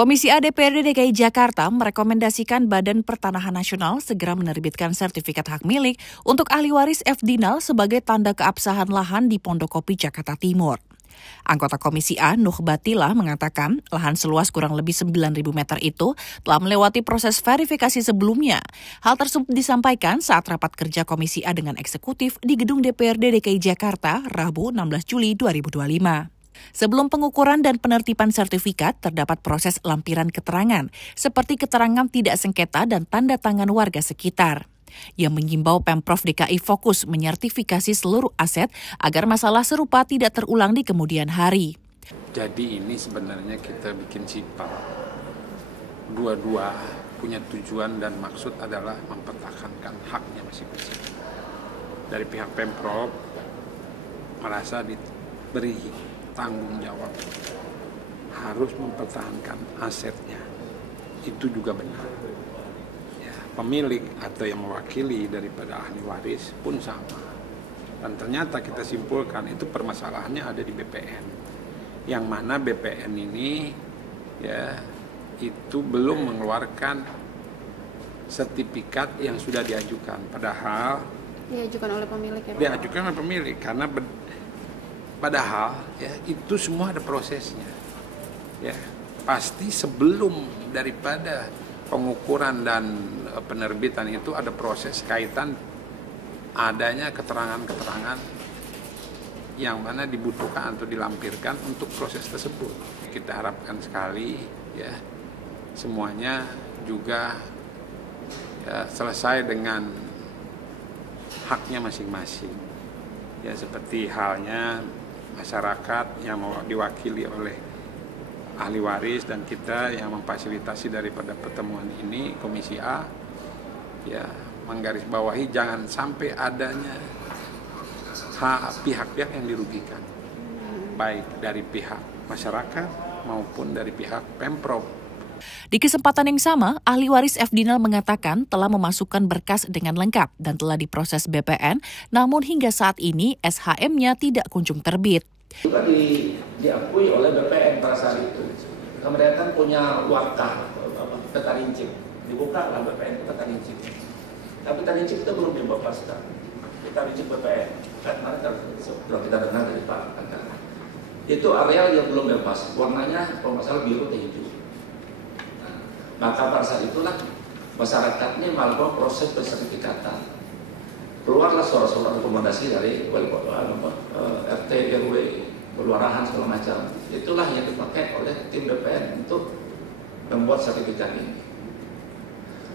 Komisi A DPRD DKI Jakarta merekomendasikan Badan Pertanahan Nasional segera menerbitkan sertifikat hak milik untuk ahli waris F. Dinal sebagai tanda keabsahan lahan di Pondokopi, Jakarta Timur. Anggota Komisi A, Nuh Batila, mengatakan lahan seluas kurang lebih 9.000 meter itu telah melewati proses verifikasi sebelumnya. Hal tersebut disampaikan saat rapat kerja Komisi A dengan eksekutif di Gedung DPRD DKI Jakarta, Rabu 16 Juli 2025. Sebelum pengukuran dan penertiban sertifikat, terdapat proses lampiran keterangan, seperti keterangan tidak sengketa dan tanda tangan warga sekitar. Ia mengimbau Pemprov DKI fokus menyertifikasi seluruh aset agar masalah serupa tidak terulang di kemudian hari. Jadi ini sebenarnya kita bikin simpel. Dua-dua punya tujuan dan maksud adalah mempertahankan haknya masing-masing. Dari pihak Pemprov merasa diberi tanggung jawab harus mempertahankan asetnya, itu juga benar ya, pemilik atau yang mewakili daripada ahli waris pun sama, dan ternyata kita simpulkan itu permasalahannya ada di BPN, yang mana BPN ini ya itu belum mengeluarkan sertifikat yang sudah diajukan, padahal diajukan oleh pemilik ya Pak? Diajukan oleh pemilik karena padahal ya itu semua ada prosesnya. Ya, pasti sebelum daripada pengukuran dan penerbitan itu ada proses kaitan adanya keterangan-keterangan yang mana dibutuhkan atau dilampirkan untuk proses tersebut. Kita harapkan sekali ya semuanya juga ya, selesai dengan haknya masing-masing. Ya, seperti halnya masyarakat yang diwakili oleh ahli waris dan kita yang memfasilitasi daripada pertemuan ini, Komisi A, ya menggarisbawahi jangan sampai adanya pihak-pihak yang dirugikan, baik dari pihak masyarakat maupun dari pihak Pemprov. Di kesempatan yang sama, ahli waris F. Dinal mengatakan telah memasukkan berkas dengan lengkap dan telah diproses BPN, namun hingga saat ini SHM-nya tidak kunjung terbit. Itu kan diakui oleh BPN pada saat itu. Kemudian kan punya wakaf, peta rincip. Dibuka lah BPN peta rincip. Tapi peta rincip itu belum dibebaskan. Peta rincip BPN. Karena kalau kita dengar dari Pak Antara. Itu areal yang belum bebas. Warnanya kalau nggak salah biru atau hijau. Maka pada saat itulah masyarakatnya melakukan proses pensertifikatan. Keluarlah surat-surat rekomendasi dari wali kota, RT, RW, kelurahan segala macam. Itulah yang dipakai oleh tim BPN untuk membuat sertifikat ini.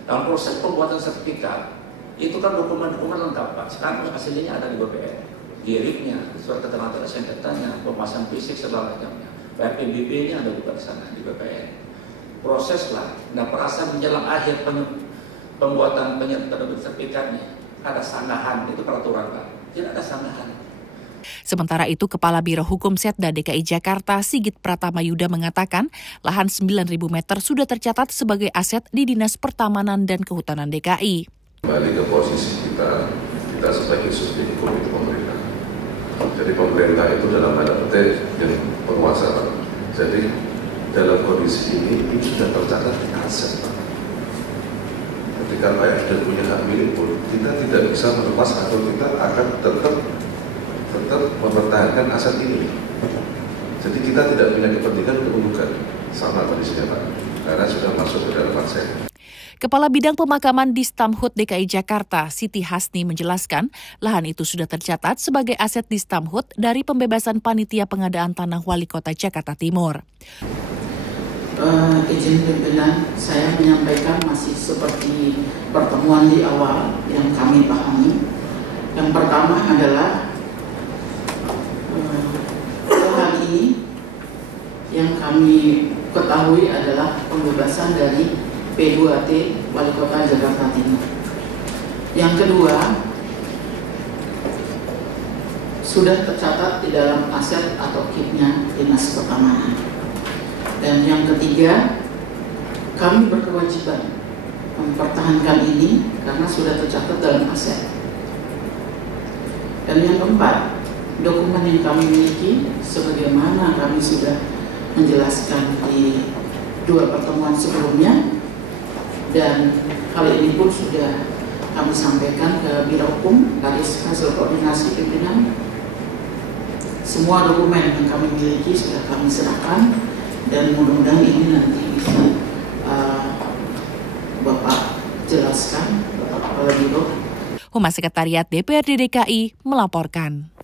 Dalam proses pembuatan sertifikat itu kan dokumen-dokumen lengkap Pak. Sekarang hasilnya ada di BPN. Giringnya, surat keterangan sengketanya, pemasangan fisik segala macamnya. PBB-nya ada juga di sana di BPN. Proses lah. Nah, perasa menjelang akhir pembuatan penyertaan sertifikatnya ada sanggahan, itu peraturan Pak. Tidak ada sanggahan. Sementara itu, Kepala Biro Hukum Setda DKI Jakarta, Sigit Pratama Yuda mengatakan, lahan 9.000 meter sudah tercatat sebagai aset di Dinas Pertamanan dan Kehutanan DKI. Kembali ke posisi kita sebagai subjek hukum itu pemerintah. Jadi pemerintah itu dalam tanda petik yang penguasa. Jadi dalam kondisi ini sudah tercatat di aset. Ketika rakyat sudah punya hak milik pun, kita tidak bisa melepas atau kita akan tetap mempertahankan aset ini. Jadi kita tidak punya kepentingan untuk menggugat, sama kondisinya Pak, karena sudah masuk ke dalam aset. Kepala Bidang Pemakaman Distamhut DKI Jakarta, Siti Hasni menjelaskan, lahan itu sudah tercatat sebagai aset Distamhut dari pembebasan panitia pengadaan tanah Wali Kota Jakarta Timur. Izin pimpinan, saya menyampaikan masih seperti pertemuan di awal yang kami pahami. Yang pertama adalah lahan ini yang kami ketahui adalah pembebasan dari P2T Wali Kota Jakarta Timur. Yang kedua, sudah tercatat di dalam aset atau KIP-nya Dinas Pertamanan. Dan yang ketiga, kami berkewajiban mempertahankan ini karena sudah tercatat dalam aset. Dan yang keempat, dokumen yang kami miliki sebagaimana kami sudah menjelaskan di 2 pertemuan sebelumnya, dan hal ini pun sudah kami sampaikan ke Biro Hukum atas hasil koordinasi pimpinan. Semua dokumen yang kami miliki sudah kami serahkan, dan mudah-mudahan ini nanti bisa Bapak jelaskan, Bapak Kepala Biro. Humas Sekretariat DPRD DKI melaporkan.